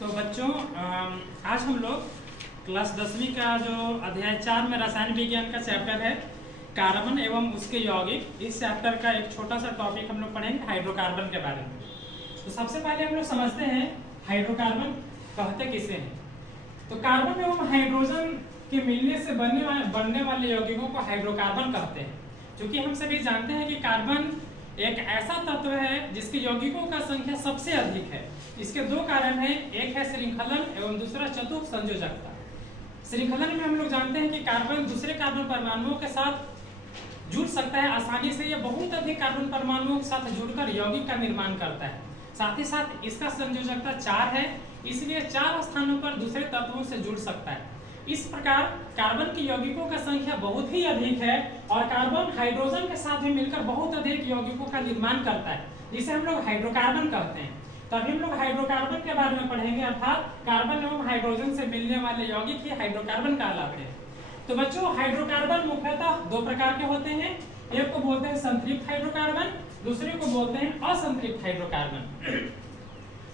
तो बच्चों आज हम लोग क्लास 10वीं का जो अध्याय 4 में रसायन विज्ञान का चैप्टर है कार्बन एवं उसके यौगिक, इस चैप्टर का एक छोटा सा टॉपिक हम लोग पढ़ेंगे हाइड्रोकार्बन के बारे में। तो सबसे पहले हम लोग समझते हैं हाइड्रोकार्बन कहते किसे हैं। तो कार्बन एवं हाइड्रोजन के मिलने से बनने वाले यौगिकों को हाइड्रोकार्बन कहते हैं। क्योंकि हम सभी जानते हैं कि कार्बन एक ऐसा तत्व है जिसके यौगिकों का संख्या सबसे अधिक है। इसके दो कारण हैं, एक है श्रृंखलन एवं दूसरा चतुर्थ संयोजकता। श्रृंखलन में हम लोग जानते हैं कि कार्बन दूसरे कार्बन परमाणुओं के साथ जुड़ सकता है आसानी से। यह बहुत अधिक कार्बन परमाणुओं के साथ जुड़कर यौगिक का निर्माण करता है। साथ ही साथ इसका संयोजकता 4 है, इसलिए 4 स्थानों पर दूसरे तत्वों से जुड़ सकता है। इस प्रकार कार्बन की यौगिकों का संख्या बहुत ही अधिक है और कार्बन हाइड्रोजन के साथ में मिलकर बहुत अधिक यौगिकों का निर्माण करता है, जिसे हम लोग हाइड्रोकार्बन कहते हैं। तभी हम लोग हाइड्रोकार्बन के बारे में पढ़ेंगे, अर्थात कार्बन एवं हाइड्रोजन से मिलने वाले यौगिक ही हाइड्रोकार्बन कहलाते हैं। तो बच्चों, हाइड्रोकार्बन मुख्यतः दो प्रकार के होते हैं। एक को बोलते हैं संतृप्त हाइड्रोकार्बन, दूसरे को बोलते हैं असंतृप्त हाइड्रोकार्बन।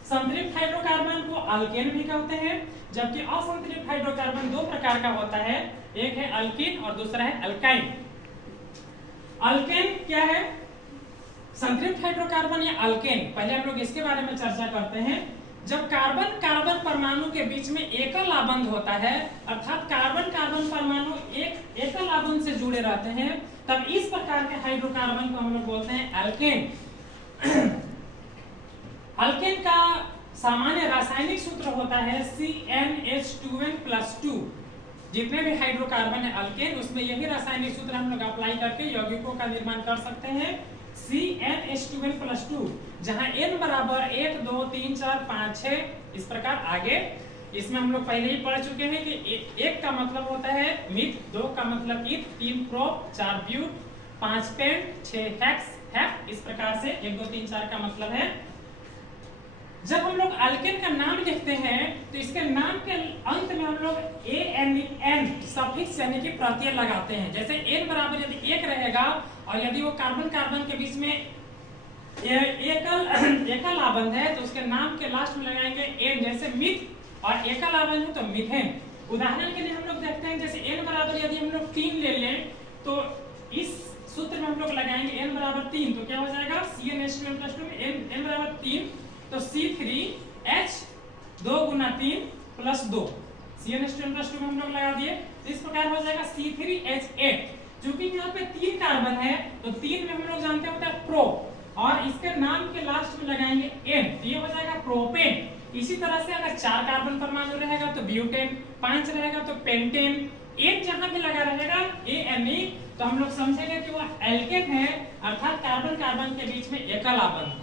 संतृप्त हाइड्रोकार्बन को अल्केन भी कहते हैं, जबकि असंतृप्त हाइड्रोकार्बन दो प्रकार का होता है, एक है अल्कीन और दूसरा है अल्काइन। अल्केन क्या है? संतृप्त हाइड्रोकार्बन या अल्केन, पहले हम लोग इसके बारे में चर्चा करते हैं। जब कार्बन कार्बन परमाणु के बीच में एकल आबंध होता है, अर्थात कार्बन कार्बन परमाणु एक एकल आबंध से जुड़े रहते हैं, तब इस प्रकार के हाइड्रोकार्बन को हम लोग बोलते हैं अल्केन। अल्केन का सामान्य रासायनिक सूत्र होता है CnH2n+2। जितने भी हाइड्रोकार्बन है अल्केन, उसमें यही रासायनिक सूत्र हम लोग अप्लाई करके यौगिकों का निर्माण कर सकते हैं। CnH2n+2, जहां n बराबर 1 2 3 4 5 6 इस प्रकार आगे। इसमें हम लोग पहले ही पढ़ चुके हैं कि 1 का मतलब होता है मिथ, 2 का मतलब ईथ, 3 प्रोप, 4 ब्यूट, 5 पेंट, 6 हेक्स हेप। इस प्रकार से 1 2 3 4 का मतलब है। जब हम लोग अल्केन का नाम लिखते हैं तो इसके नाम के अंत में हम लोग AN सफिक्स यानी कि प्रत्यय लगाते हैं। जैसे n बराबर यदि 1 रहेगा और यदि वो कार्बन कार्बन के बीच में एकल आबंध है तो उसके नाम के लास्ट में लगाएंगे n, जैसे मिथ, और एकल आबंध है तो मिथेन। उदाहरण के लिए हम लोग देखते हैं, जैसे n बराबर यदि हम लोग 3 ले लें तो इस सूत्र में हम लोग लगाएंगे n बराबर 3, तो क्या हो जाएगा CnH2n+2 में n बराबर 3 तो C3H 2 × 3 + 2 CnH2n+2 में हम लोग लगा दिए। इस प्रकार हो जाएगा C3H8। क्योंकि यहाँ पे 3 कार्बन है तो 3 में हम लोग जानते होता है प्रो, और इसके नाम के लास्ट में लगाएंगे N, तो ये हो जाएगा प्रोपेन। इसी तरह से अगर 4 कार्बन परमाणु रहेगा तो ब्यूटेन, 5 रहेगा तो पेंटेन, 1 जहां भी लगा रहेगा ANE, तो हम लोग समझेंगे कि वो एल्केन है, अर्थात कार्बन कार्बन के बीच में एकल आबंध है।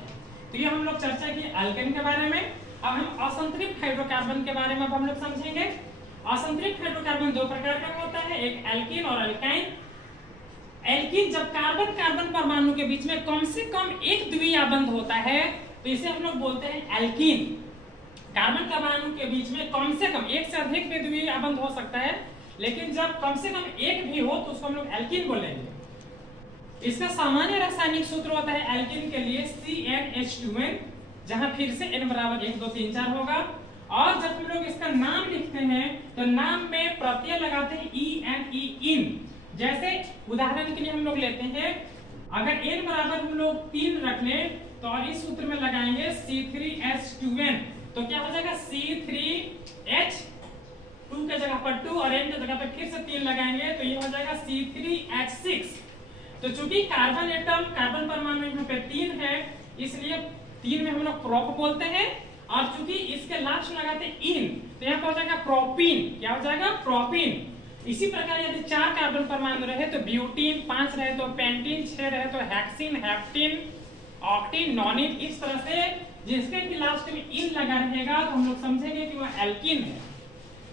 तो ये हम लोग चर्चा की अल्केन के बारे में। अब हम असंतृप्त हाइड्रोकार्बन के बारे में अब हम लोग समझेंगे। असंतृप्त हाइड्रोकार्बन दो प्रकार का होता है, एक एल्कीन और अल्काइन। एल्कीन जब कार्बन कार्बन परमाणु के बीच में कम से कम एक द्वितीय आबंध होता है तो इसे हम लोग बोलते हैं एल्कीन। कार्बन परमाणु के बीच में कम से कम एक से अधिक भी द्वितीय आबंध हो सकता है, लेकिन जब कम से कम एक भी हो तो उसको हम लोग एल्कीन बोलेंगे। इसका सामान्य रासायनिक सूत्र होता है एल्कीन के लिए CnH2n, जहां फिर से n बराबर 1 2 3 4 होगा। और जब हम लोग इसका नाम लिखते हैं तो नाम में प्रत्यय लगाते हैं ENE, इन। जैसे उदाहरण के लिए हम लोग लेते हैं, अगर n बराबर हम लोग 3 रख लें तो और इस सूत्र में लगाएंगे C3H2n, तो क्या हो जाएगा C3H 2 के जगह पर 2 और n के जगह पर फिर से 3 लगाएंगे तो ये हो जाएगा C3H6। तो चूंकि कार्बन एटम कार्बन परमाणु यहाँ पे 3 है, इसलिए 3 में हम लोग प्रोप बोलते हैं, और चूंकि इसके लास्ट लगाते हैं इन तो यहाँ पे हो जाएगा प्रोपीन। क्या हो जाएगा? प्रोपीन। इसी प्रकार यदि 4 कार्बन परमाणु रहे तो ब्यूटीन, 5 रहे तो पेंटीन, 6 रहे तो हेक्सिन, हेप्टीन, ऑक्टीन, नॉनिन। इस तरह से जिसके भी लास्ट में इन लगा रहेगा तो हम लोग समझेंगे कि वह एल्कीन है।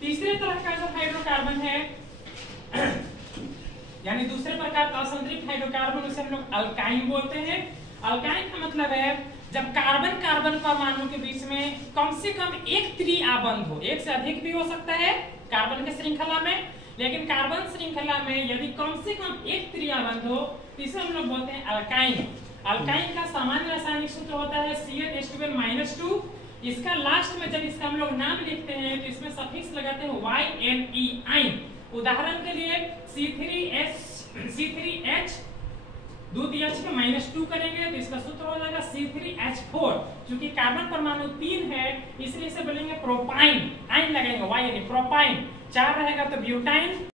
तीसरे तरह का जो हाइड्रोकार्बन है यानी दूसरे प्रकार का असंतृप्त हाइड्रोकार्बन, उसे हम लोग अल्काइन बोलते हैं। अल्काइन का मतलब है जब कार्बन कार्बन परमाणु के बीच में कम से कम एक त्रि आबंध हो, एक से अधिक भी हो सकता है कार्बन के श्रृंखला में, लेकिन कार्बन श्रृंखला में यदि कम से कम एक त्रि आबंध हो तो इसे हम लोग बोलते हैं अल्काइन। अल्काइन का सामान्य रासायनिक सूत्र होता है CnH2n-2, इसका लास्ट में जब इसका हम लोग नाम लिखते हैं तो इसमें सफिक्स लगाते हैं YNE आइन। उदाहरण के लिए C3H द्वितीय H पे -2 करेंगे तो इसका सूत्र हो जाएगा C3H4। क्योंकि कार्बन परमाणु 3 है इसलिए इसे बोलेंगे प्रोपाइन, आइन लगेंगे YNE प्रोपाइन। 4 रहेगा तो ब्यूटाइन।